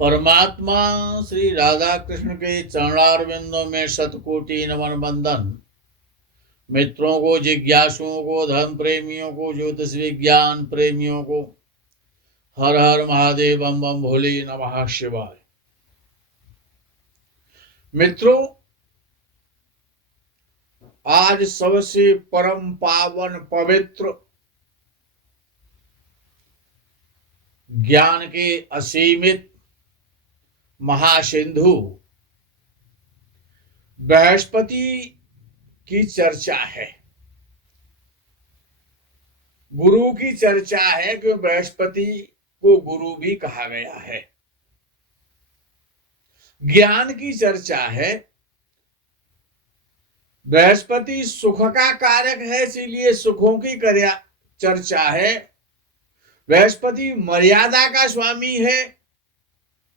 परमात्मा श्री राधा कृष्ण के चरणारविंदों में शतकोटि नमन बंदन। मित्रों को, जिज्ञासुओं को, धर्म प्रेमियों को, ज्योतिष विज्ञान प्रेमियों को हर हर महादेव, बम बम भोले, नमः शिवाय। मित्रों, आज सबसे परम पावन पवित्र ज्ञान के असीमित महासिंधु बृहस्पति की चर्चा है। गुरु की चर्चा है कि बृहस्पति को गुरु भी कहा गया है। ज्ञान की चर्चा है। बृहस्पति सुख का कारक है, इसीलिए सुखों की चर्चा है। बृहस्पति मर्यादा का स्वामी है,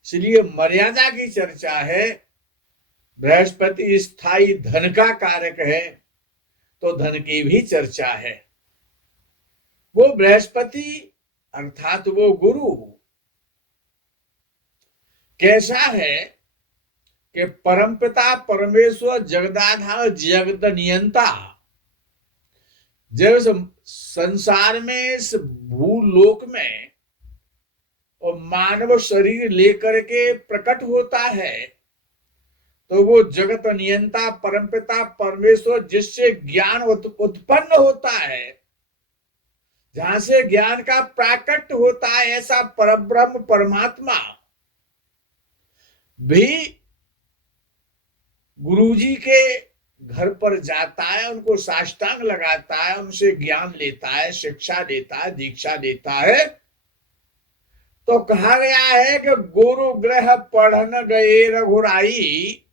इसलिए मर्यादा की चर्चा है। बृहस्पति स्थायी धन का कारक है, तो धन की भी चर्चा है। वो बृहस्पति अर्थात वो गुरु कैसा है कि परमपिता परमेश्वर जगदाधार जगत नियंता जब संसार में, इस भूलोक में और मानव शरीर लेकर के प्रकट होता है, तो वो जगत नियंता परमपिता परमेश्वर जिससे ज्ञान उत्पन्न होता है, जहां से ज्ञान का प्राकट्य होता है, ऐसा परब्रह्म परमात्मा भी गुरुजी के घर पर जाता है, उनको साष्टांग लगाता है, उनसे ज्ञान लेता है, शिक्षा देता है, दीक्षा देता है। तो कहा गया है कि गुरु गृह पढ़न गए रघुराई,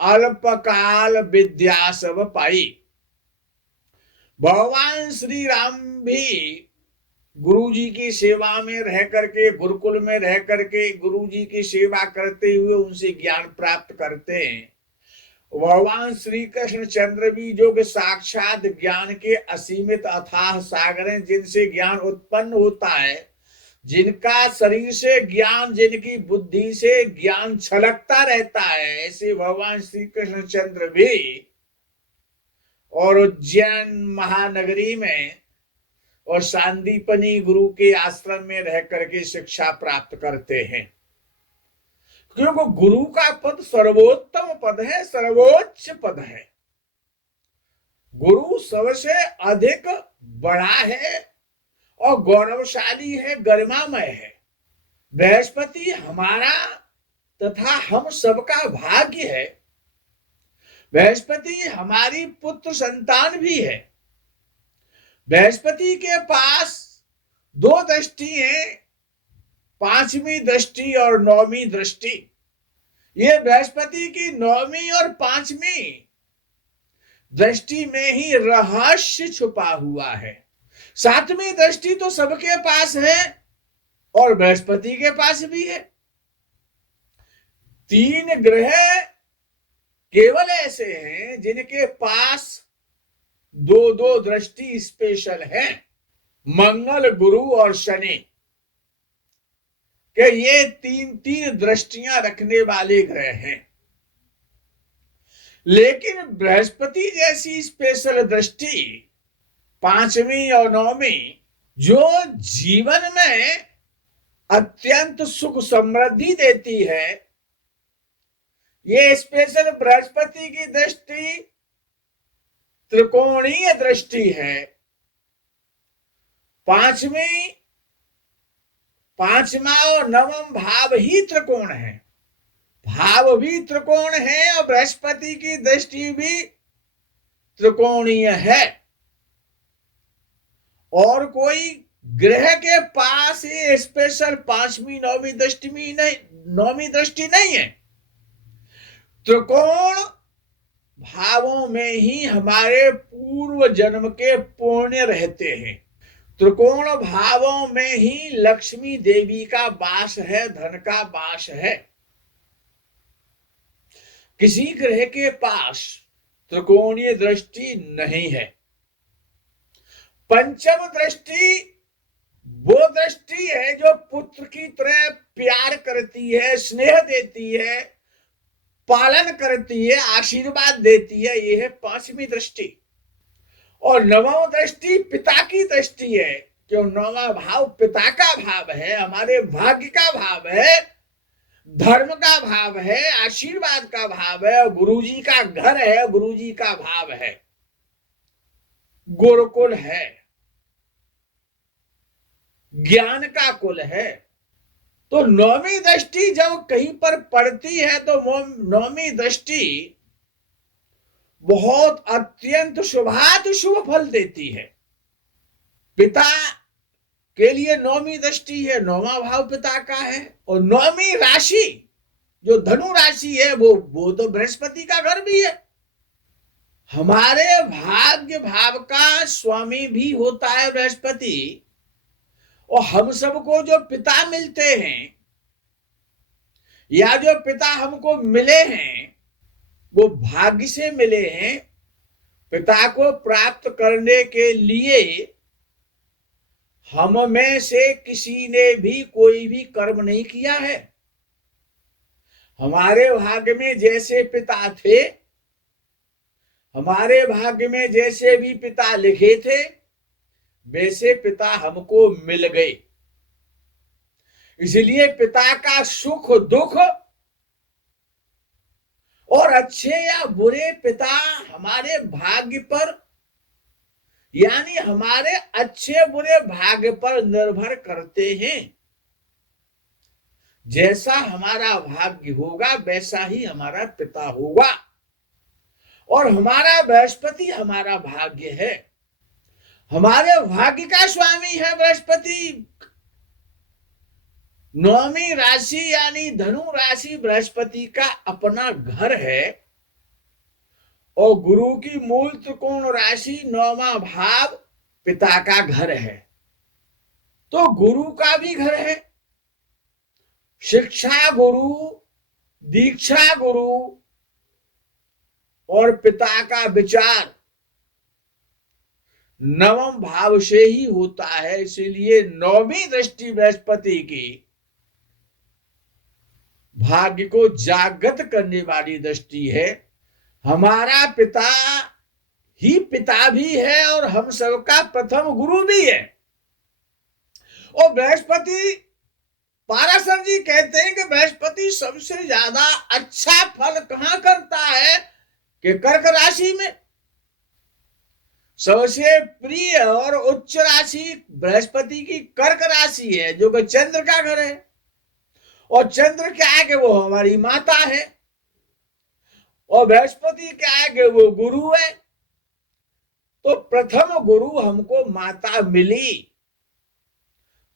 अल्पकाल विद्या सब पाई। भगवान श्री राम भी गुरु जी की सेवा में रह करके, गुरुकुल में रह करके गुरु जी की सेवा करते हुए उनसे ज्ञान प्राप्त करते हैं। भगवान श्री कृष्ण चंद्र भी जो कि साक्षात ज्ञान के असीमित अथाह सागर हैं, जिनसे ज्ञान उत्पन्न होता है, जिनका शरीर से ज्ञान, जिनकी बुद्धि से ज्ञान छलकता रहता है, ऐसे भगवान श्री कृष्ण चंद्र भी और उज्जैन महानगरी में और सांदीपनी गुरु के आश्रम में रह करके शिक्षा प्राप्त करते हैं। क्योंकि गुरु का पद सर्वोत्तम पद है, सर्वोच्च पद है। गुरु सबसे अधिक बड़ा है और गौरवशाली है, गरिमामय है। बृहस्पति हमारा तथा हम सबका भाग्य है। बृहस्पति हमारी पुत्र संतान भी है। बृहस्पति के पास दो दृष्टि है, पांचवी दृष्टि और नौवीं दृष्टि। ये बृहस्पति की नौवीं और पांचवी दृष्टि में ही रहस्य छुपा हुआ है। सातवीं दृष्टि तो सबके पास है और बृहस्पति के पास भी है। तीन ग्रह केवल ऐसे हैं जिनके पास दो दो दृष्टि स्पेशल है, मंगल, गुरु और शनि के ये तीन तीन दृष्टियां रखने वाले ग्रह हैं। लेकिन बृहस्पति जैसी स्पेशल दृष्टि, पांचवी और नौवीं, जो जीवन में अत्यंत सुख समृद्धि देती है, ये स्पेशल बृहस्पति की दृष्टि त्रिकोणीय दृष्टि है। पांचवा और नवम भाव ही त्रिकोण है, भाव भी त्रिकोण है और बृहस्पति की दृष्टि भी त्रिकोणीय है। और कोई ग्रह के पास ये स्पेशल पांचवी नौवीं दृष्टि नहीं है। त्रिकोण भावों में ही हमारे पूर्व जन्म के पुण्य रहते हैं। त्रिकोण भावों में ही लक्ष्मी देवी का वास है, धन का वास है। किसी ग्रह के पास त्रिकोणीय दृष्टि नहीं है। पंचम दृष्टि वो दृष्टि है जो पुत्र की तरह प्यार करती है, स्नेह देती है, पालन करती है, आशीर्वाद देती है। यह है पांचवी दृष्टि। और नवम दृष्टि पिता की दृष्टि है, क्यों? नौवां भाव पिता का भाव है, हमारे भाग्य का भाव है, धर्म का भाव है, आशीर्वाद का भाव है, गुरु जी का घर है, गुरु जी का भाव है, गुरुकुल है, ज्ञान का कुल है। तो नौवीं दृष्टि जब कहीं पर पड़ती है तो नौवीं दृष्टि बहुत अत्यंत शुभात शुभ फल देती है। पिता के लिए नौवीं दृष्टि है, नौवां भाव पिता का है। और नौवीं राशि जो धनु राशि है वो तो बृहस्पति का घर भी है। हमारे भाग्य भाव का स्वामी भी होता है बृहस्पति। और हम सबको जो पिता मिलते हैं या जो पिता हमको मिले हैं वो भाग्य से मिले हैं। पिता को प्राप्त करने के लिए हम में से किसी ने भी कोई भी कर्म नहीं किया है। हमारे भाग्य में जैसे पिता थे, हमारे भाग्य में जैसे भी पिता लिखे थे, वैसे पिता हमको मिल गए। इसलिए पिता का सुख दुख और अच्छे या बुरे पिता हमारे भाग्य पर यानी हमारे अच्छे बुरे भाग्य पर निर्भर करते हैं। जैसा हमारा भाग्य होगा वैसा ही हमारा पिता होगा। और हमारा बृहस्पति हमारा भाग्य है, हमारे भाग्य का स्वामी है बृहस्पति। नौवीं राशि यानी धनु राशि बृहस्पति का अपना घर है। और गुरु की मूल त्रिकोण राशि नौवां भाव पिता का घर है। तो गुरु का भी घर है। शिक्षा गुरु, दीक्षा गुरु और पिता का विचार नवम भाव से ही होता है। इसीलिए नौवीं दृष्टि बृहस्पति की भाग्य को जागृत करने वाली दृष्टि है। हमारा पिता ही पिता भी है और हम सबका प्रथम गुरु भी है। और बृहस्पति, पाराशर जी कहते हैं कि बृहस्पति सबसे ज्यादा अच्छा फल कहां करता है कि कर्क राशि में। सबसे प्रिय और उच्च राशि बृहस्पति की कर्क राशि है, जो कि चंद्र का घर है। और चंद्र क्या है कि वो हमारी माता है। और बृहस्पति क्या है कि वो गुरु है। तो प्रथम गुरु हमको माता मिली।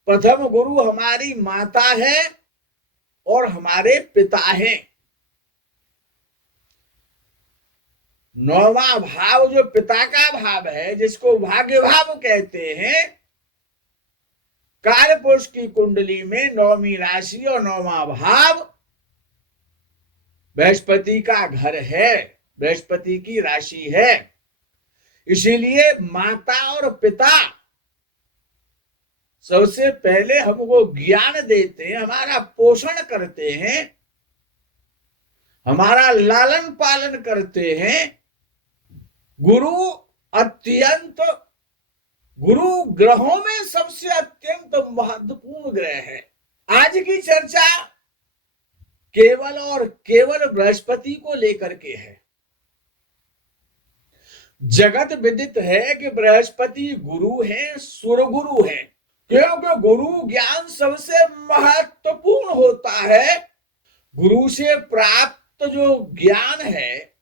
प्रथम गुरु हमारी माता है और हमारे पिता हैं। नौवां भाव जो पिता का भाव है, जिसको भाग्य भाव कहते हैं, कालपुरुष की कुंडली में नौवीं राशि और नौवां भाव बृहस्पति का घर है, बृहस्पति की राशि है। इसीलिए माता और पिता सबसे पहले हमको ज्ञान देते हैं, हमारा पोषण करते हैं, हमारा लालन पालन करते हैं। गुरु अत्यंत, गुरु ग्रहों में सबसे अत्यंत महत्वपूर्ण ग्रह है। आज की चर्चा केवल और केवल बृहस्पति को लेकर के है। जगत विदित है कि बृहस्पति गुरु है, सुर गुरु है, क्योंकि गुरु ज्ञान सबसे महत्वपूर्ण होता है। गुरु से प्राप्त जो ज्ञान है,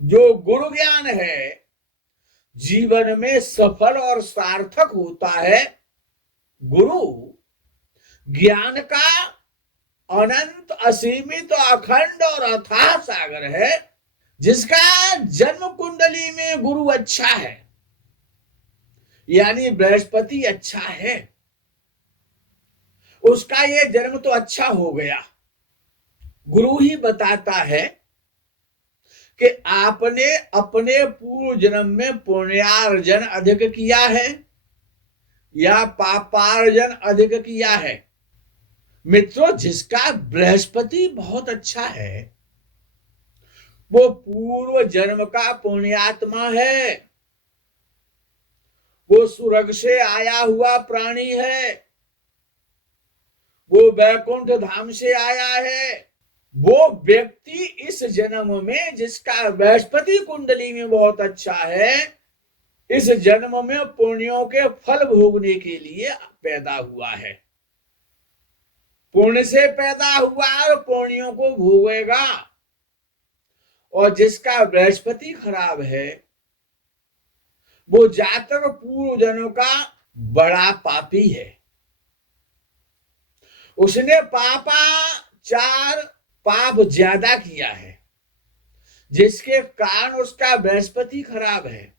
जो गुरु ज्ञान है, जीवन में सफल और सार्थक होता है। गुरु ज्ञान का अनंत, असीमित, अखंड और अथाह सागर है। जिसका जन्म कुंडली में गुरु अच्छा है, यानी बृहस्पति अच्छा है, उसका ये जन्म तो अच्छा हो गया। गुरु ही बताता है कि आपने अपने पूर्व जन्म में पुण्यार्जन अधिक किया है या पापार्जन अधिक किया है। मित्रों, जिसका बृहस्पति बहुत अच्छा है वो पूर्व जन्म का पुण्यात्मा है, वो स्वर्ग से आया हुआ प्राणी है, वो वैकुंठ धाम से आया है। वो व्यक्ति इस जन्म में जिसका बृहस्पति कुंडली में बहुत अच्छा है, इस जन्म में पुण्यों के फल भोगने के लिए पैदा हुआ है, पुण्य से पैदा हुआ और पुण्यों को भोगेगा। और जिसका बृहस्पति खराब है वो जातक पूर्व जन्म का बड़ा पापी है, उसने पापाचार पाप ज्यादा किया है, जिसके कारण उसका बृहस्पति खराब है।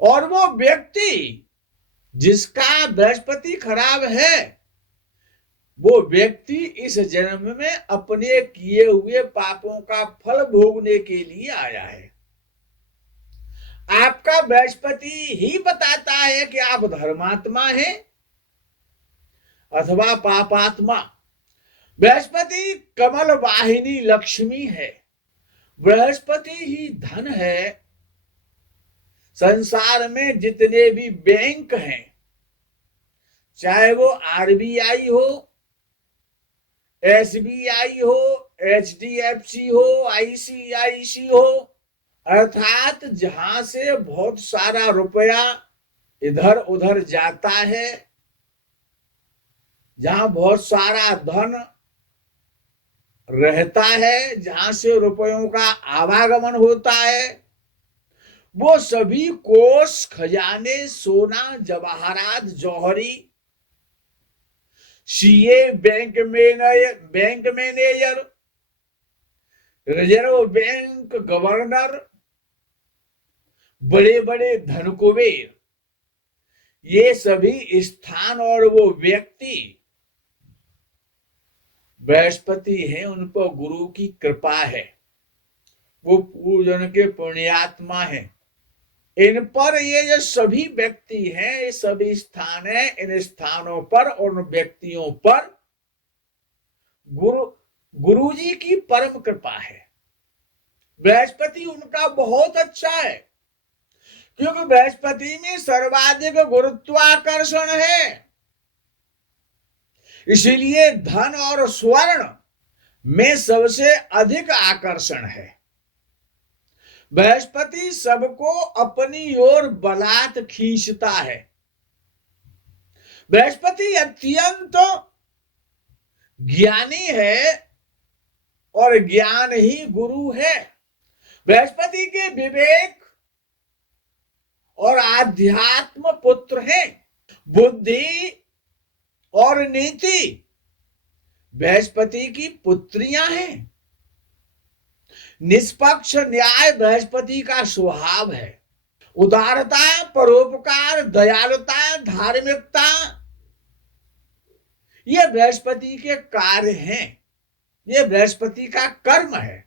और वो व्यक्ति जिसका बृहस्पति खराब है वो व्यक्ति इस जन्म में अपने किए हुए पापों का फल भोगने के लिए आया है। आपका बृहस्पति ही बताता है कि आप धर्मात्मा हैं अथवा पापात्मा। बृहस्पति कमल वाहिनी लक्ष्मी है, बृहस्पति ही धन है। संसार में जितने भी बैंक हैं, चाहे वो आरबीआई हो, एसबीआई हो, एचडीएफसी हो, आईसीआईसी हो, अर्थात जहां से बहुत सारा रुपया इधर उधर जाता है, जहां बहुत सारा धन रहता है, जहां से रुपयों का आवागमन होता है, वो सभी कोष खजाने, सोना जवाहरात, जौहरी, CA, bank manager, reserve bank governor, बड़े बड़े धन कुबेर, ये सभी स्थान और वो व्यक्ति बृहस्पति हैं, उन पर गुरु की कृपा है, वो पूर्वजन्म के पुण्यात्मा हैं। इन पर ये जो सभी व्यक्ति हैं, ये सभी स्थान है, इन स्थानों पर और उन व्यक्तियों पर गुरु जी की परम कृपा है। बृहस्पति उनका बहुत अच्छा है, क्योंकि बृहस्पति में सर्वाधिक गुरुत्वाकर्षण है, इसीलिए धन और स्वर्ण में सबसे अधिक आकर्षण है। बृहस्पति सबको अपनी ओर बलात् खींचता है। बृहस्पति अत्यंत ज्ञानी है और ज्ञान ही गुरु है। बृहस्पति के विवेक और आध्यात्म पुत्र हैं। बुद्धि और नीति बृहस्पति की पुत्रियां हैं। निष्पक्ष न्याय बृहस्पति का स्वभाव है। उदारता, परोपकार, दयालुता, धार्मिकता, ये बृहस्पति के कार्य हैं, ये बृहस्पति का कर्म है।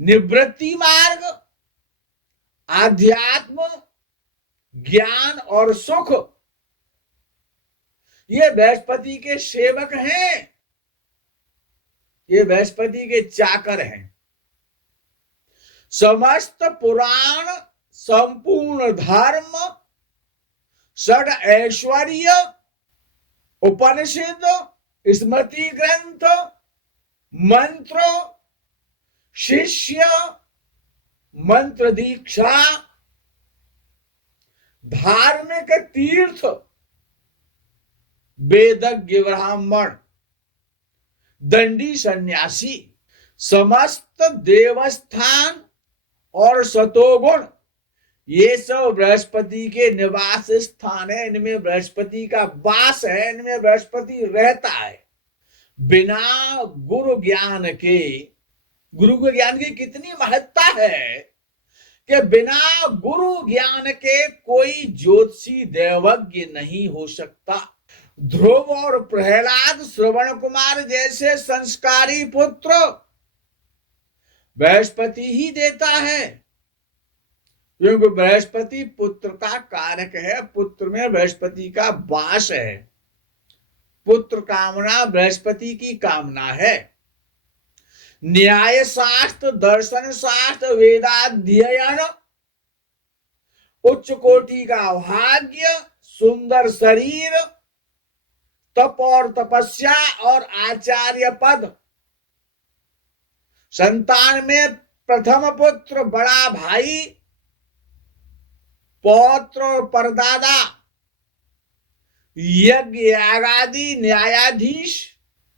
निवृत्ति मार्ग, आध्यात्म, ज्ञान और सुख, ये बृहस्पति के सेवक हैं, ये बृहस्पति के चाकर हैं। समस्त पुराण, संपूर्ण धर्म, षड ऐश्वर्य, उपनिषद, स्मृति ग्रंथ, मंत्र, शिष्य, मंत्र दीक्षा, धार्मिक तीर्थ, वेदज्ञ ब्राह्मण, दंडी सन्यासी, समस्त देवस्थान और सतोगुण, ये सब बृहस्पति के निवास स्थान है। इनमें बृहस्पति का वास है, इनमें बृहस्पति रहता है। बिना गुरु ज्ञान के, गुरु के ज्ञान की कितनी महत्ता है कि बिना गुरु ज्ञान के कोई ज्योतिषी देवज्ञ नहीं हो सकता। ध्रुव और प्रहलाद, श्रवण कुमार जैसे संस्कारी पुत्र बृहस्पति ही देता है, क्योंकि बृहस्पति पुत्र का कारक है, पुत्र में बृहस्पति का वास है। पुत्र कामना बृहस्पति की कामना है। न्याय शास्त्र, दर्शन शास्त्र, वेदाध्ययन, उच्च कोटि का भाग्य, सुंदर शरीर, तप और तपस्या और आचार्य पद, संतान में प्रथम पुत्र, बड़ा भाई, पौत्र और परदादा, यज्ञ यागादि, न्यायाधीश,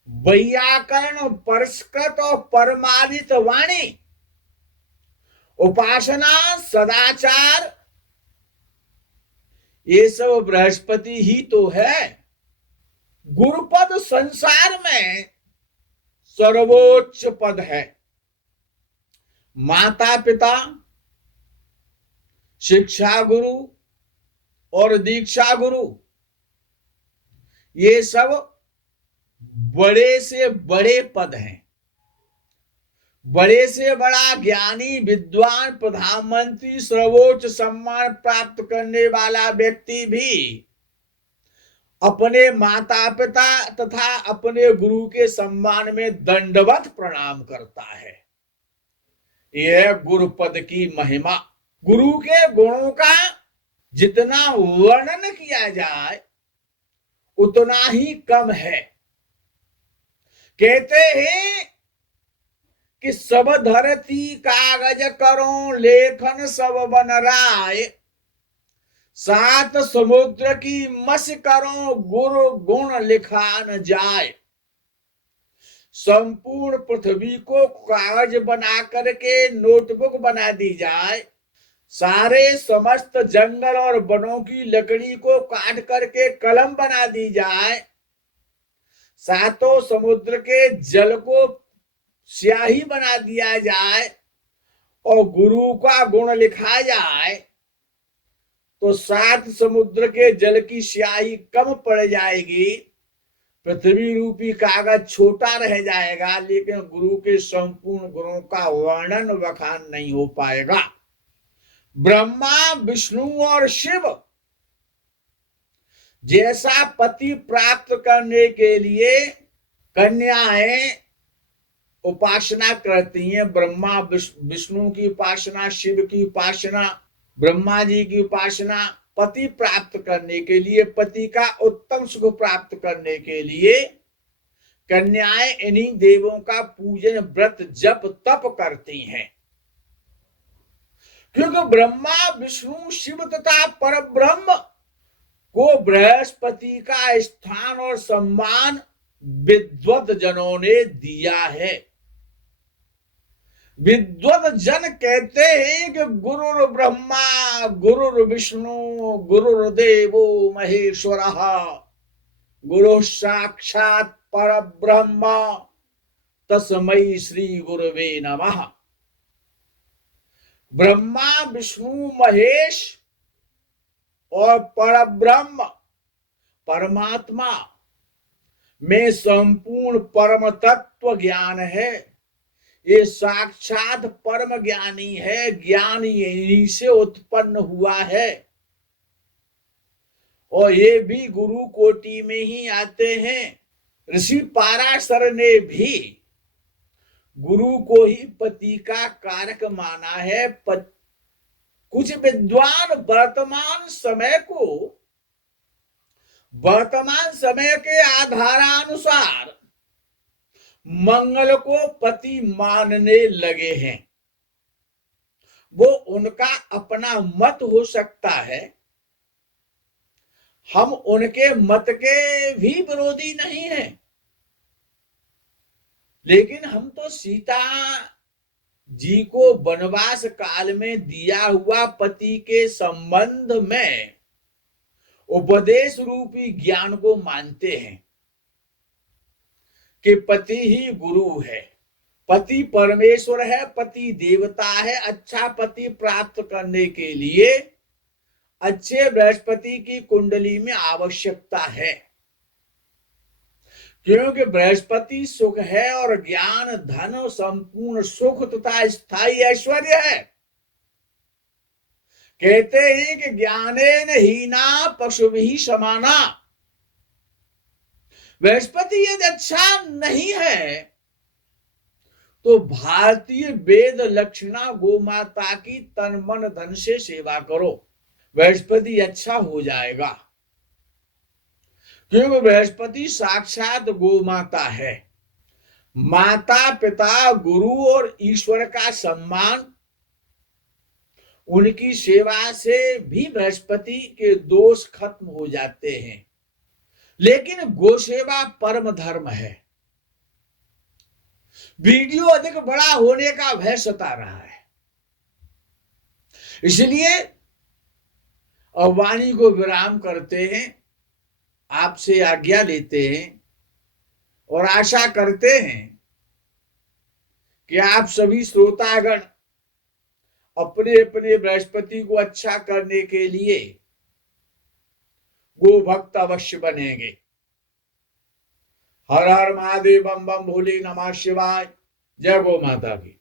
वैयाकरण, परिष्कृत और परमादित वाणी, उपासना, सदाचार, ये सब बृहस्पति ही तो है। गुरुपद संसार में सर्वोच्च पद है। माता पिता, शिक्षा गुरु और दीक्षा गुरु, ये सब बड़े से बड़े पद हैं। बड़े से बड़ा ज्ञानी, विद्वान, प्रधानमंत्री, सर्वोच्च सम्मान प्राप्त करने वाला व्यक्ति भी अपने माता पिता तथा अपने गुरु के सम्मान में दंडवत प्रणाम करता है। यह गुरुपद की महिमा। गुरु के गुणों का जितना वर्णन किया जाए उतना ही कम है। कहते हैं कि सब धरती कागज करो, लेखन सब बन राय, सात समुद्र की मस करो, गुरु गुण लिखा न जाए। संपूर्ण पृथ्वी को कागज बना करके नोटबुक बना दी जाए, सारे समस्त जंगल और वनों की लकड़ी को काट करके कलम बना दी जाए, सातों समुद्र के जल को स्याही बना दिया जाए और गुरु का गुण लिखा जाए, तो सात समुद्र के जल की स्याही कम पड़ जाएगी, पृथ्वी रूपी कागज छोटा रह जाएगा, लेकिन गुरु के संपूर्ण गुणों का वर्णन बखान नहीं हो पाएगा। ब्रह्मा, विष्णु और शिव जैसा पति प्राप्त करने के लिए कन्याएं उपासना करती हैं, ब्रह्मा विष्णु की उपासना, शिव की उपासना, ब्रह्मा जी की उपासना, पति प्राप्त करने के लिए, पति का उत्तम सुख प्राप्त करने के लिए कन्याएं इन्हीं देवों का पूजन, व्रत, जप, तप करती हैं। क्योंकि ब्रह्मा, विष्णु, शिव तथा परब्रह्म को बृहस्पति का स्थान और सम्मान विद्वत जनों ने दिया है। विद्वत जन कहते हैं कि गुरुर् ब्रह्मा गुरुर् विष्णु गुरुर्देवो महेश्वरः गुरु साक्षात् परब्रह्म तस्मै श्री गुरवे नमः। ब्रह्मा, विष्णु, महेश और परब्रह्म परमात्मा में संपूर्ण परम तत्व ज्ञान है। ये साक्षात परम ज्ञानी है, ज्ञान यहीं से उत्पन्न हुआ है और ये भी गुरु कोटि में ही आते हैं। ऋषि पाराशर ने भी गुरु को ही पति का कारक माना है। कुछ विद्वान वर्तमान समय के आधारानुसार मंगल को पति मानने लगे हैं। वो उनका अपना मत हो सकता है, हम उनके मत के भी विरोधी नहीं हैं, लेकिन हम तो सीता जी को वनवास काल में दिया हुआ पति के संबंध में उपदेश रूपी ज्ञान को मानते हैं कि पति ही गुरु है, पति परमेश्वर है, पति देवता है। अच्छा पति प्राप्त करने के लिए अच्छे बृहस्पति की कुंडली में आवश्यकता है, क्योंकि बृहस्पति सुख है और ज्ञान, धन, संपूर्ण सुख तथा स्थायी ऐश्वर्य है। कहते हैं कि ज्ञानेन हीना पशुभिः समाना, बृहस्पति यदि अच्छा नहीं है तो भारतीय वेद लक्षणा गोमाता की तन मन धन से सेवा करो, बृहस्पति अच्छा हो जाएगा। क्योंकि बृहस्पति साक्षात गोमाता है। माता पिता गुरु और ईश्वर का सम्मान, उनकी सेवा से भी बृहस्पति के दोष खत्म हो जाते हैं। लेकिन गोसेवा परम धर्म है। वीडियो अधिक बड़ा होने का भय सता रहा है, इसलिए अब वाणी को विराम करते हैं, आपसे आज्ञा लेते हैं और आशा करते हैं कि आप सभी श्रोतागण अपने अपने बृहस्पति को अच्छा करने के लिए गो भक्त अवश्य बनेंगे। हर हर महादेव, बम बम भोले, नमः शिवाय। जय गो माता की।